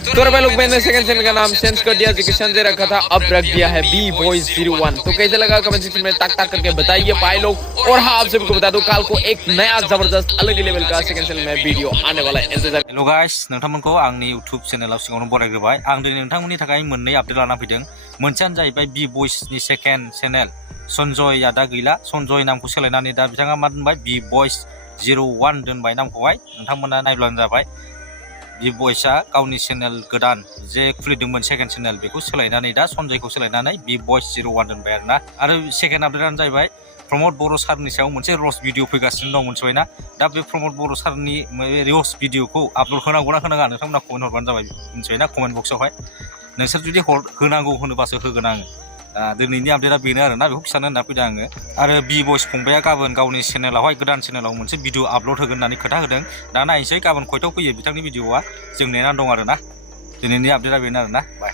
तो भाई लोग मैंने सेकंड चैनल का नाम चेंज कर दिया, डिस्क्रिप्शन दे रखा था, अब रख दिया है B-Boys01। तो कैसे लगा कमेंट सेक्शन में टक टक करके बताइए भाई लोग। और हाँ, आप सबको बता दूं कल को एक नया जबरदस्त अलग ही लेवल का सेकंड चैनल में वीडियो आने वाला है। हेलो गाइस, नोंथांमोनखौ आंनि YouTube चेनेलाव सिगाङावनो बरायग्रोबाय। आं दिनै नोंथांमोननि थाखाय मोननै आपडेट लाना फैदों। मोनसेयानो जाहैबाय B-Boysनि सेकेन्ड चेनेल सन्जयआ दा गैला। सन्जय नामखौ सोलायनानै दा बिथाङा मा दोनबाय, B-Boys01 दोनबाय नामखौहाय। नोंथांमोना नायब्लानो जाबाय। B-Boysआ गावनि चेनेल गोदान जे खुलिदोंमोन सेकेन्ड चेनेल, बेखौ सोलायनानै दा सन्जयखौ सोलायनानै B-Boys01 दोनबाय आरोना। आरो सेकेन्ड आपडेटआनो जाहैबाय प्रमोद बर' सारनि सायाव मोनसे रस्ट भिडिअ फैगासिनो दं, मोनथिबायना? दा बे प्रमोद बर' सारनि रस्ट भिडिअखौ आपल'ड होनांगौना होनाङा नोंथांमोना कमेन्ट हरबानो जाबाय, मिथिबायना? कमेन्ट बक्सआवहाय नोंसोर जुदि होनांगौ होनोबासो होगोन आङो। दिनैनि आपडेटआ बेनो आरोना, बेखौ खिथानो होनना फैदों आङो। आरो B-Boys फंबाया गाबोन गावनि चेनेलावहाय गोदान चेनेलाव मोनसे भिडिअ आपल'ड होगोन होननानै खोथा होदों। दा नायनोसै गाबोन खयथायाव फैयो बिथांनि भिडिअआ, जों नेनानै दं आरोना। दिनैनि आपडेटआ बेनो आरोना। बाय।